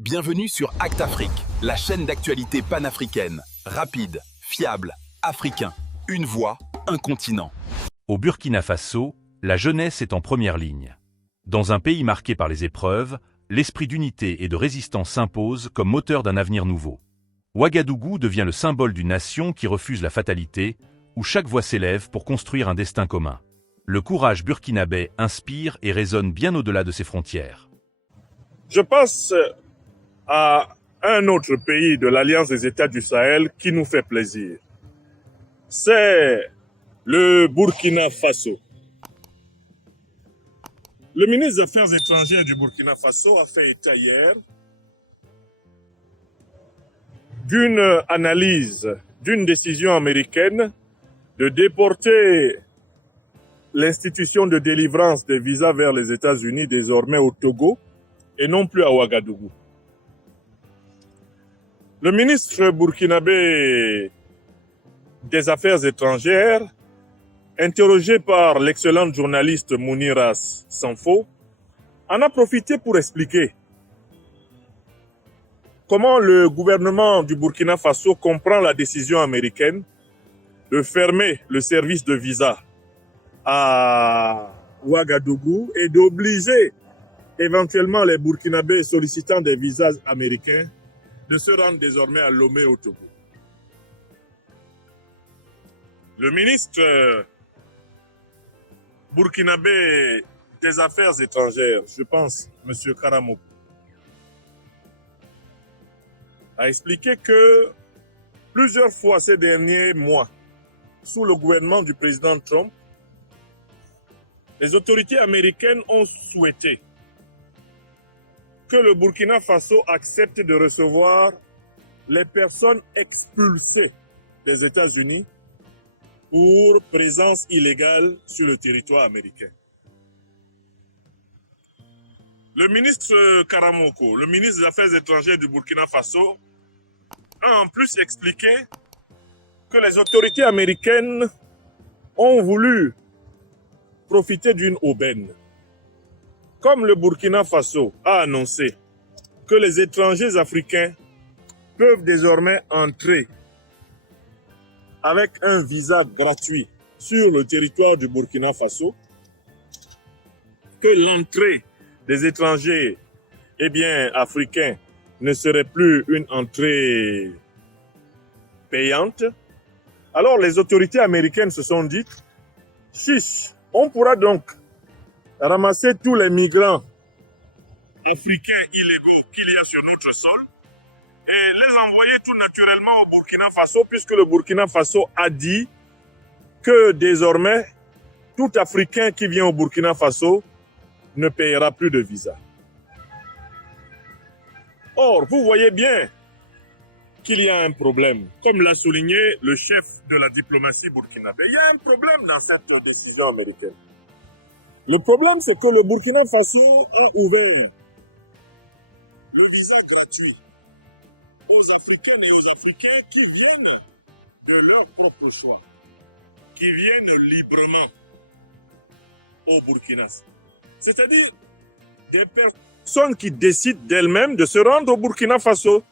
Bienvenue sur Act Afrique, la chaîne d'actualité panafricaine. Rapide, fiable, africain. Une voix, un continent. Au Burkina Faso, la jeunesse est en première ligne. Dans un pays marqué par les épreuves, l'esprit d'unité et de résistance s'impose comme moteur d'un avenir nouveau. Ouagadougou devient le symbole d'une nation qui refuse la fatalité, où chaque voix s'élève pour construire un destin commun. Le courage burkinabé inspire et résonne bien au-delà de ses frontières. Je passe à un autre pays de l'Alliance des États du Sahel qui nous fait plaisir. C'est le Burkina Faso. Le ministre des Affaires étrangères du Burkina Faso a fait état hier d'une analyse, d'une décision américaine de déporter l'institution de délivrance des visas vers les États-Unis désormais au Togo et non plus à Ouagadougou. Le ministre burkinabé des Affaires étrangères, interrogé par l'excellente journaliste Mouniras Sanfo, en a profité pour expliquer comment le gouvernement du Burkina Faso comprend la décision américaine de fermer le service de visa à Ouagadougou et d'obliger éventuellement les Burkinabés sollicitant des visas américains de se rendre désormais à Lomé au Togo. Le ministre burkinabé des Affaires étrangères, je pense, M. Karamoko, a expliqué que plusieurs fois ces derniers mois, sous le gouvernement du président Trump, les autorités américaines ont souhaité que le Burkina Faso accepte de recevoir les personnes expulsées des États-Unis pour présence illégale sur le territoire américain. Le ministre Karamoko, le ministre des Affaires étrangères du Burkina Faso, a en plus expliqué que les autorités américaines ont voulu profiter d'une aubaine. Comme le Burkina Faso a annoncé que les étrangers africains peuvent désormais entrer avec un visa gratuit sur le territoire du Burkina Faso, que l'entrée des étrangers africains ne serait plus une entrée payante, alors les autorités américaines se sont dites, chiche, on pourra donc ramasser tous les migrants africains illégaux qu'il y a sur notre sol et les envoyer tout naturellement au Burkina Faso, puisque le Burkina Faso a dit que désormais, tout Africain qui vient au Burkina Faso ne payera plus de visa. Or, vous voyez bien qu'il y a un problème. Comme l'a souligné le chef de la diplomatie burkinabé, il y a un problème dans cette décision américaine. Le problème, c'est que le Burkina Faso a ouvert le visa gratuit aux Africaines et aux Africains qui viennent de leur propre choix, qui viennent librement au Burkina. C'est-à-dire des personnes qui décident d'elles-mêmes de se rendre au Burkina Faso.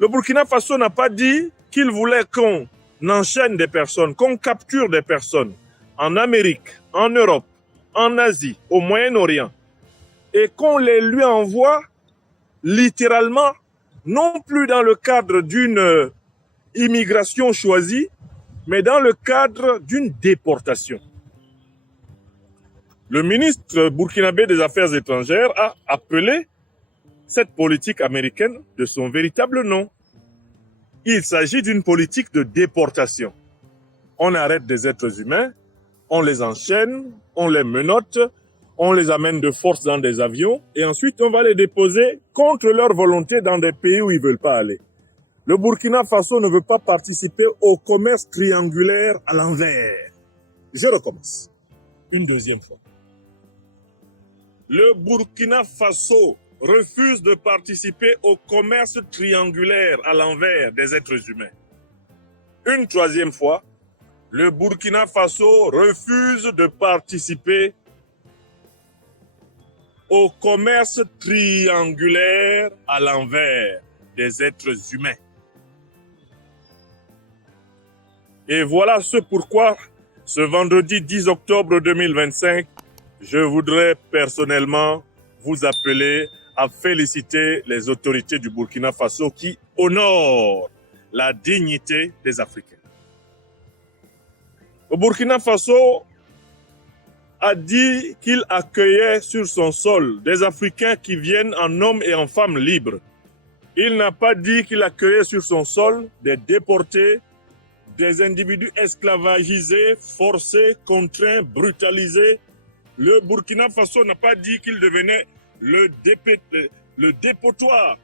Le Burkina Faso n'a pas dit qu'il voulait qu'on enchaîne des personnes, qu'on capture des personnes en Amérique, en Europe, en Asie, au Moyen-Orient, et qu'on les lui envoie littéralement, non plus dans le cadre d'une immigration choisie, mais dans le cadre d'une déportation. Le ministre burkinabé des Affaires étrangères a appelé cette politique américaine de son véritable nom. Il s'agit d'une politique de déportation. On arrête des êtres humains, on les enchaîne, on les menotte, on les amène de force dans des avions et ensuite on va les déposer contre leur volonté dans des pays où ils ne veulent pas aller. Le Burkina Faso ne veut pas participer au commerce triangulaire à l'envers. Je recommence. Une deuxième fois. Le Burkina Faso refuse de participer au commerce triangulaire à l'envers des êtres humains. Une troisième fois. Le Burkina Faso refuse de participer au commerce triangulaire à l'envers des êtres humains. Et voilà ce pourquoi, ce vendredi 10 octobre 2025, je voudrais personnellement vous appeler à féliciter les autorités du Burkina Faso qui honorent la dignité des Africains. Le Burkina Faso a dit qu'il accueillait sur son sol des Africains qui viennent en hommes et en femmes libres. Il n'a pas dit qu'il accueillait sur son sol des déportés, des individus esclavagisés, forcés, contraints, brutalisés. Le Burkina Faso n'a pas dit qu'il devenait le dépotoir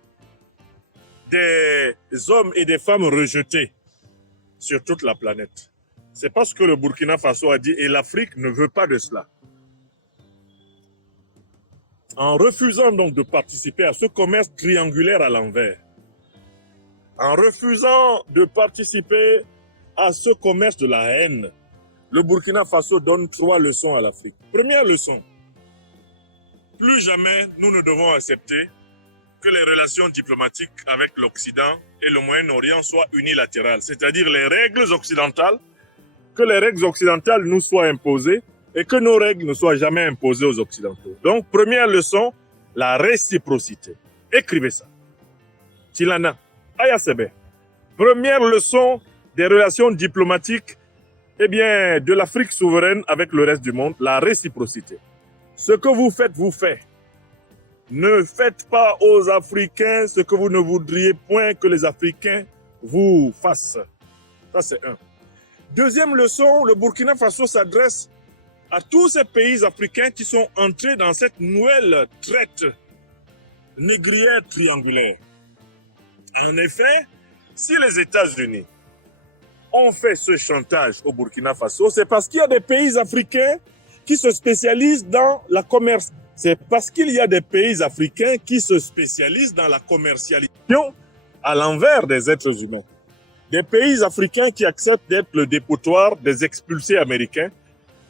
des hommes et des femmes rejetés sur toute la planète. C'est parce que le Burkina Faso a dit, et l'Afrique ne veut pas de cela. En refusant donc de participer à ce commerce triangulaire à l'envers, en refusant de participer à ce commerce de la haine, le Burkina Faso donne 3 leçons à l'Afrique. Première leçon, plus jamais nous ne devons accepter que les relations diplomatiques avec l'Occident et le Moyen-Orient soient unilatérales, c'est-à-dire les règles occidentales, que les règles occidentales nous soient imposées et que nos règles ne soient jamais imposées aux Occidentaux. Donc, première leçon, la réciprocité. Écrivez ça. Tilana, Ayasebe. Première leçon des relations diplomatiques de l'Afrique souveraine avec le reste du monde, la réciprocité. Ce que vous faites, vous faites. Ne faites pas aux Africains ce que vous ne voudriez point que les Africains vous fassent. Ça, c'est un. Deuxième leçon, le Burkina Faso s'adresse à tous ces pays africains qui sont entrés dans cette nouvelle traite négrière triangulaire. En effet, si les États-Unis ont fait ce chantage au Burkina Faso, c'est parce qu'il y a des pays africains qui se spécialisent dans la commerce. C'est parce qu'il y a des pays africains qui se spécialisent dans la commercialisation à l'envers des êtres humains. Des pays africains qui acceptent d'être le dépotoir des expulsés américains,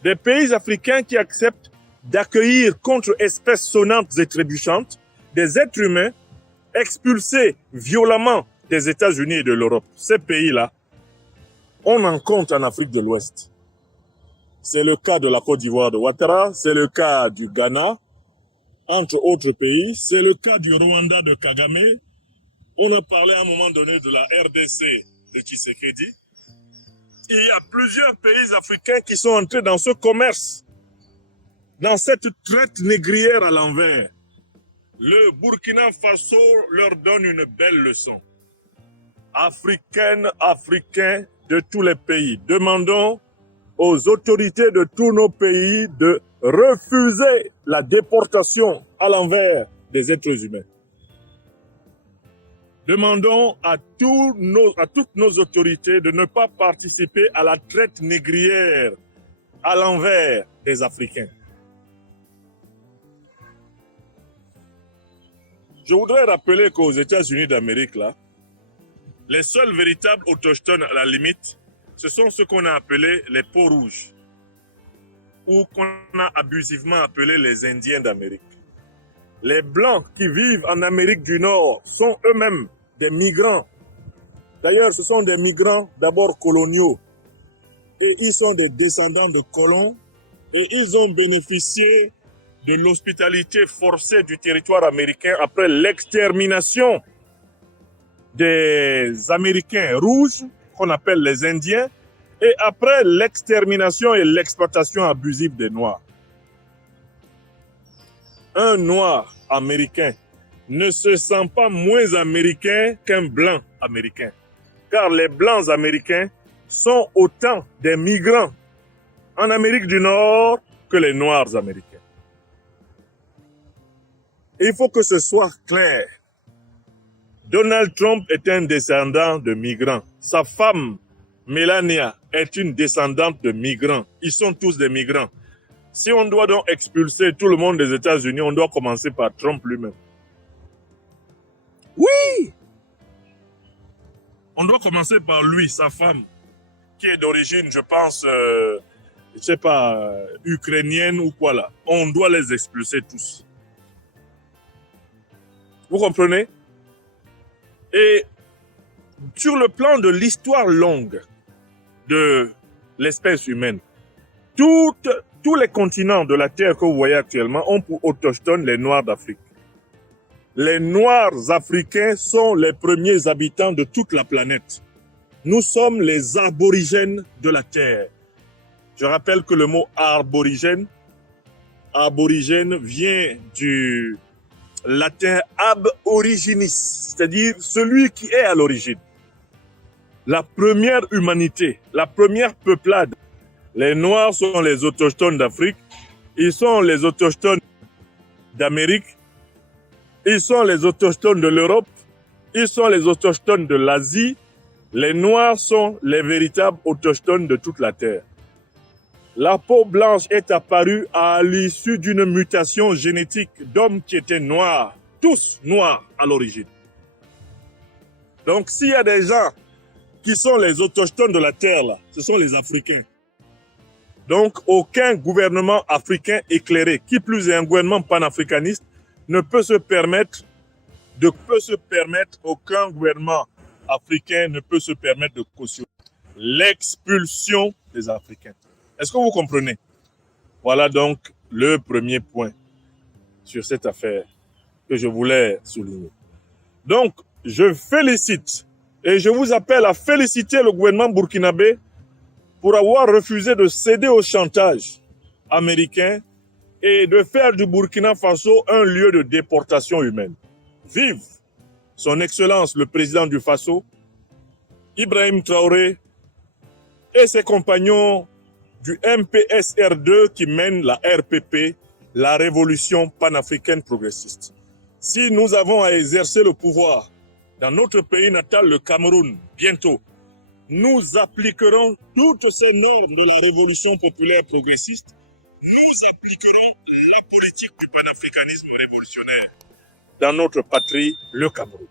des pays africains qui acceptent d'accueillir contre espèces sonnantes et trébuchantes des êtres humains expulsés violemment des États-Unis et de l'Europe. Ces pays-là, on en compte en Afrique de l'Ouest. C'est le cas de la Côte d'Ivoire de Ouattara, c'est le cas du Ghana, entre autres pays, c'est le cas du Rwanda de Kagame. On a parlé à un moment donné de la RDC de Tshisekedi. Il y a plusieurs pays africains qui sont entrés dans ce commerce, dans cette traite négrière à l'envers. Le Burkina Faso leur donne une belle leçon. Africaines, Africains de tous les pays, demandons aux autorités de tous nos pays de refuser la déportation à l'envers des êtres humains. Demandons à toutes nos autorités de ne pas participer à la traite négrière à l'envers des Africains. Je voudrais rappeler qu'aux États-Unis d'Amérique, là, les seuls véritables autochtones à la limite, ce sont ceux qu'on a appelés les peaux rouges, ou qu'on a abusivement appelés les Indiens d'Amérique. Les Blancs qui vivent en Amérique du Nord sont eux-mêmes des migrants. D'ailleurs, ce sont des migrants d'abord coloniaux. Et ils sont des descendants de colons. Et ils ont bénéficié de l'hospitalité forcée du territoire américain après l'extermination des Américains rouges, qu'on appelle les Indiens, et après l'extermination et l'exploitation abusive des Noirs. Un Noir américain ne se sent pas moins américain qu'un Blanc américain, car les Blancs américains sont autant des migrants en Amérique du Nord que les Noirs américains. Et il faut que ce soit clair. Donald Trump est un descendant de migrants. Sa femme, Melania, est une descendante de migrants. Ils sont tous des migrants. Si on doit donc expulser tout le monde des États-Unis, on doit commencer par Trump lui-même. Oui! On doit commencer par lui, sa femme, qui est d'origine, je pense, ukrainienne ou quoi là. On doit les expulser tous. Vous comprenez? Et sur le plan de l'histoire longue de l'espèce humaine, tous les continents de la Terre que vous voyez actuellement ont pour autochtones les Noirs d'Afrique. Les Noirs africains sont les premiers habitants de toute la planète. Nous sommes les aborigènes de la Terre. Je rappelle que le mot aborigène vient du latin ab originis, c'est-à-dire celui qui est à l'origine. La première humanité, la première peuplade. Les Noirs sont les autochtones d'Afrique, ils sont les autochtones d'Amérique, ils sont les autochtones de l'Europe, ils sont les autochtones de l'Asie. Les Noirs sont les véritables autochtones de toute la Terre. La peau blanche est apparue à l'issue d'une mutation génétique d'hommes qui étaient noirs, tous noirs à l'origine. Donc s'il y a des gens qui sont les autochtones de la Terre, là, ce sont les Africains. Donc aucun gouvernement africain éclairé, qui plus est un gouvernement panafricaniste, ne peut se permettre, aucun gouvernement africain ne peut se permettre de cautionner l'expulsion des Africains. Est-ce que vous comprenez? Voilà donc le premier point sur cette affaire que je voulais souligner. Donc, je félicite et je vous appelle à féliciter le gouvernement burkinabé pour avoir refusé de céder au chantage américain et de faire du Burkina Faso un lieu de déportation humaine. Vive son Excellence le président du Faso, Ibrahim Traoré, et ses compagnons du MPSR2 qui mène la RPP, la Révolution panafricaine progressiste. Si nous avons à exercer le pouvoir dans notre pays natal, le Cameroun, bientôt, nous appliquerons toutes ces normes de la Révolution populaire progressiste. Nous appliquerons la politique du panafricanisme révolutionnaire dans notre patrie, le Cameroun.